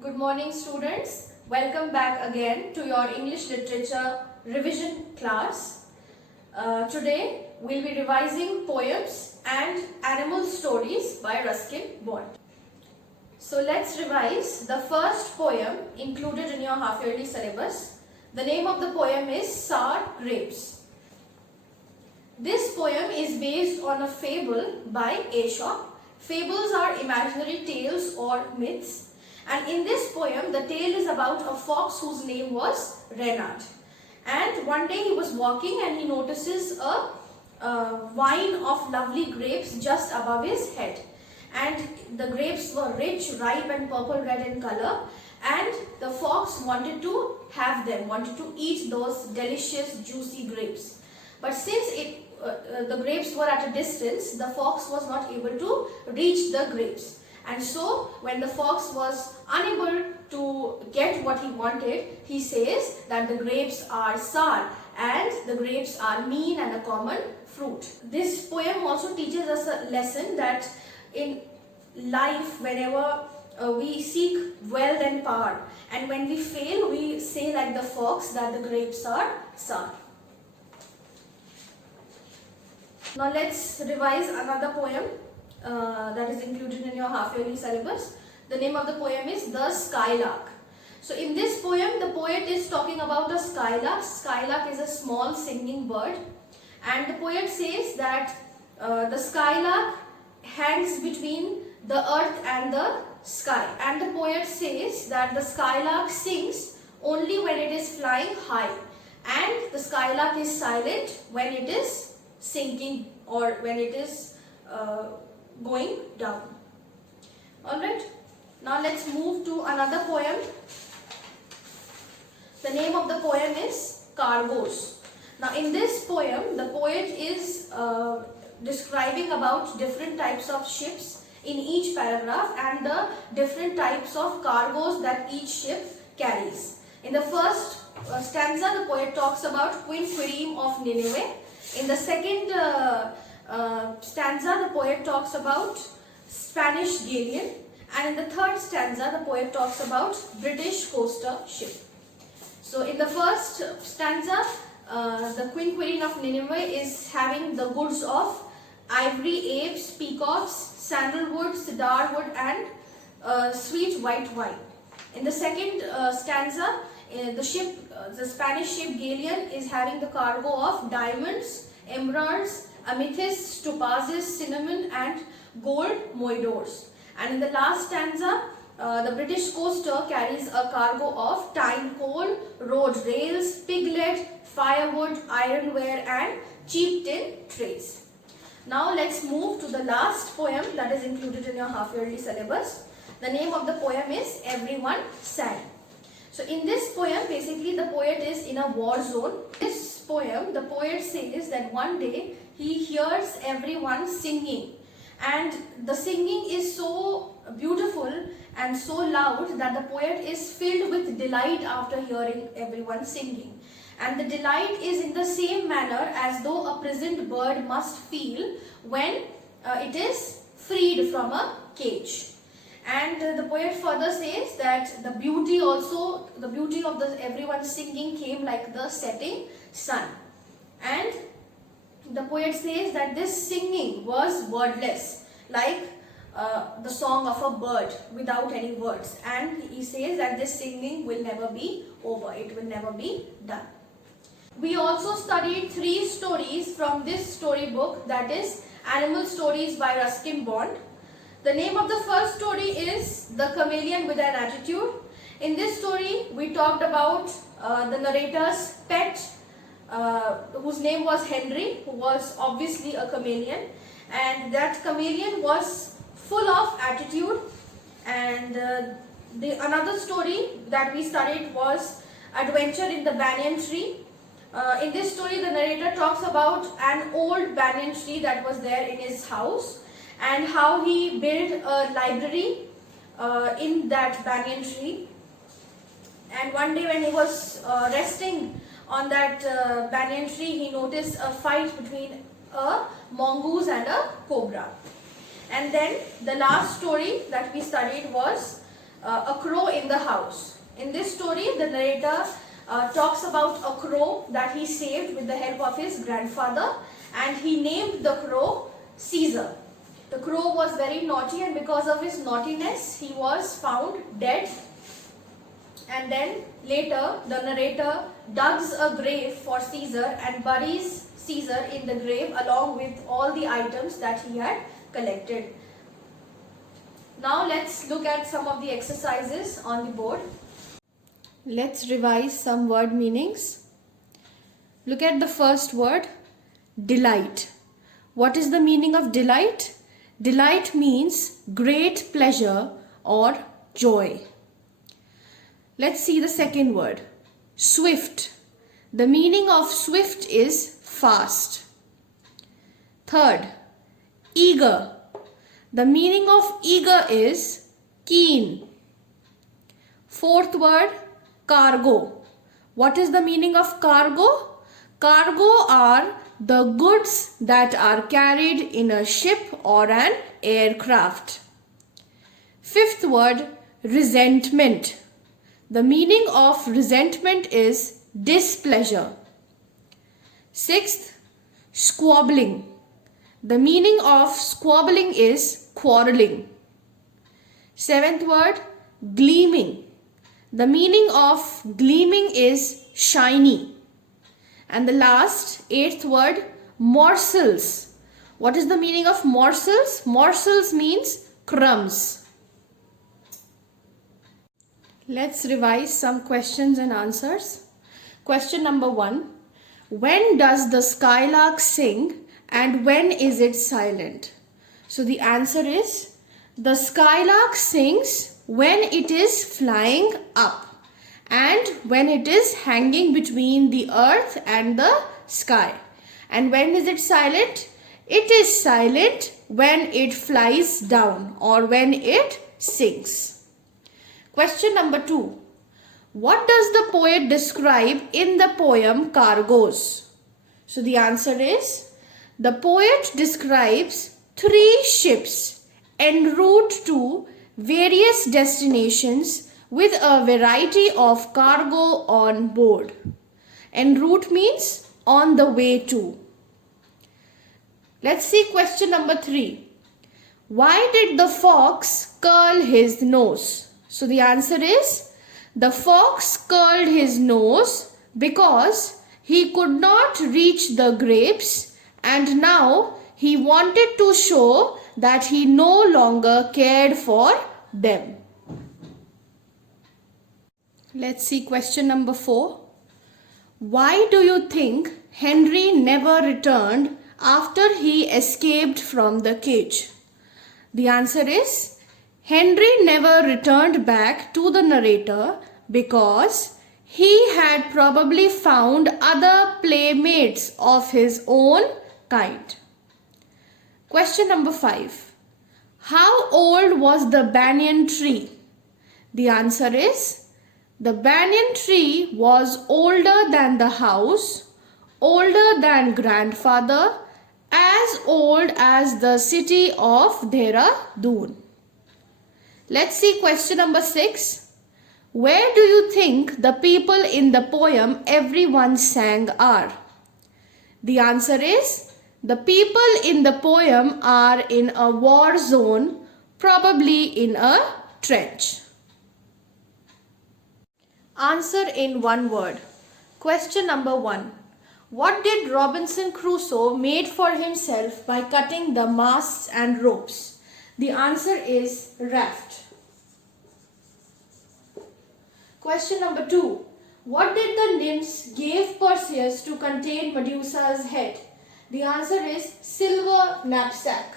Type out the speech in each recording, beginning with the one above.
Good morning, students. Welcome back again to your English Literature revision class. Today we'll be revising poems and animal stories by Ruskin Bond. So let's revise the first poem included in your half-yearly syllabus. The name of the poem is Sour Grapes. This poem is based on a fable by Aesop. Fables are imaginary tales or myths. And in this poem, the tale is about a fox whose name was Reynard. And one day he was walking and he notices a vine of lovely grapes just above his head. And the grapes were rich, ripe and purple red in color. And the fox wanted to have them, wanted to eat those delicious juicy grapes. But since the grapes were at a distance, the fox was not able to reach the grapes. And so, when the fox was unable to get what he wanted, he says that the grapes are sour and the grapes are mean and a common fruit. This poem also teaches us a lesson that in life, whenever we seek wealth and power, and when we fail, we say like the fox that the grapes are sour. Now let's revise another poem that is included in your half-yearly syllabus. The name of the poem is The Skylark. So in this poem, the poet is talking about a skylark. Skylark is a small singing bird, and the poet says that the skylark hangs between the earth and the sky. And the poet says that the skylark sings only when it is flying high, and the skylark is silent when it is sinking or when it is going down. Alright, now let's move to another poem. The name of the poem is Cargoes. Now in this poem, the poet is describing about different types of ships in each paragraph and the different types of cargoes that each ship carries. In the first stanza, the poet talks about Queen Quirim of Nineveh. In the second stanza, the poet talks about Spanish galleon, and in the third stanza, the poet talks about British coaster ship. So in the first stanza, the Queen Queen of Nineveh is having the goods of ivory, apes, peacocks, sandalwood, cedar wood and sweet white wine. In the second stanza, the Spanish ship galleon is having the cargo of diamonds, emeralds, amethysts, topazes, cinnamon and gold moidores. And in the last stanza, the British coaster carries a cargo of tin coal, road rails, piglet, firewood, ironware and cheap tin trays. Now let's move to the last poem that is included in your half-yearly syllabus. The name of the poem is Everyone Sang. So in this poem, basically the poet is in a war zone. This poem, the poet says that one day he hears everyone singing, and the singing is so beautiful and so loud that the poet is filled with delight after hearing everyone singing. And the delight is in the same manner as though a prisoned bird must feel when it is freed from a cage. And the poet further says that the beauty of everyone singing came like the setting sun. And the poet says that this singing was wordless, like the song of a bird without any words. And he says that this singing will never be over, it will never be done. We also studied 3 stories from this storybook, that is Animal Stories by Ruskin Bond. The name of the first story is The Chameleon with an Attitude. In this story, we talked about the narrator's pet, whose name was Henry, who was obviously a chameleon, and that chameleon was full of attitude. And another story that we studied was Adventure in the Banyan Tree. In this story, the narrator talks about an old banyan tree that was there in his house and how he built a library in that banyan tree. And one day when he was resting on that banyan tree, he noticed a fight between a mongoose and a cobra. And then the last story that we studied was a crow in the house. In this story, the narrator talks about a crow that he saved with the help of his grandfather, and he named the crow Caesar. The crow was very naughty, and because of his naughtiness, he was found dead. And then later, the narrator digs a grave for Caesar and buries Caesar in the grave along with all the items that he had collected. Now let's look at some of the exercises on the board. Let's revise some word meanings. Look at the first word, delight. What is the meaning of delight? Delight means great pleasure or joy. Let's see the second word, swift. The meaning of swift is fast. Third, eager. The meaning of eager is keen. Fourth word, cargo. What is the meaning of cargo? Cargo are the goods that are carried in a ship or an aircraft. Fifth word, resentment. The meaning of resentment is displeasure. Sixth, squabbling. The meaning of squabbling is quarreling. Seventh word, gleaming. The meaning of gleaming is shiny. And the last, eighth word, morsels. What is the meaning of morsels? Morsels means crumbs. Let's revise some questions and answers. Question number 1. When does the skylark sing and when is it silent? So the answer is, the skylark sings when it is flying up and when it is hanging between the earth and the sky. And when is it silent? It is silent when it flies down or when it sings. Question number 2. What does the poet describe in the poem Cargoes? So the answer is, the poet describes 3 ships en route to various destinations with a variety of cargo on board. En route means on the way to. Let's see question number 3. Why did the fox curl his nose? So the answer is, the fox curled his nose because he could not reach the grapes and now he wanted to show that he no longer cared for them. Let's see question number 4. Why do you think Henry never returned after he escaped from the cage? The answer is, Henry never returned back to the narrator because he had probably found other playmates of his own kind. Question number 5. How old was the banyan tree? The answer is, the banyan tree was older than the house, older than grandfather, as old as the city of Dehradun. Let's see question number 6. Where do you think the people in the poem Everyone Sang are? The answer is, the people in the poem are in a war zone, probably in a trench. Answer in one word. Question number 1. What did Robinson Crusoe made for himself by cutting the masts and ropes? The answer is raft. Question number 2. What did the nymphs give Perseus to contain Medusa's head? The answer is silver knapsack.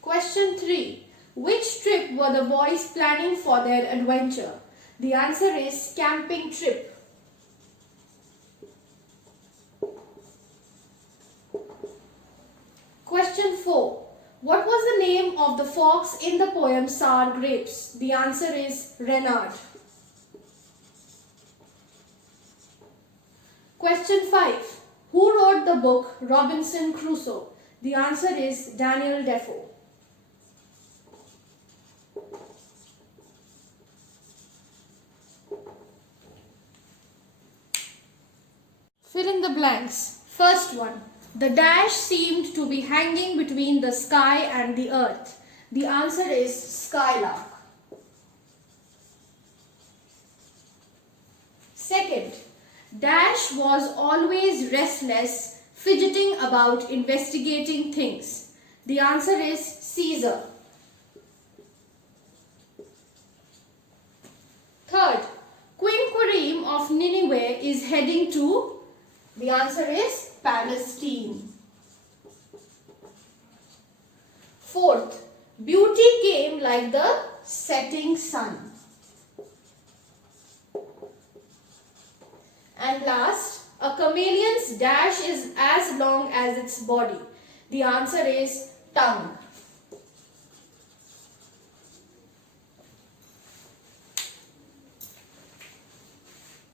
Question 3. Which trip were the boys planning for their adventure? The answer is camping trip. Question 4. What was the name of the fox in the poem Sour Grapes? The answer is Reynard. Question 5. Who wrote the book Robinson Crusoe? The answer is Daniel Defoe. Fill in the blanks. First one. The dash seemed to be hanging between the sky and the earth. The answer is skylark. Second. Dash was always restless, fidgeting about investigating things. The answer is Caesar. Third. Queen Quirine of Nineveh is heading to. The answer is Palestine. Fourth, beauty came like the setting sun. And last, a chameleon's dash is as long as its body. The answer is tongue.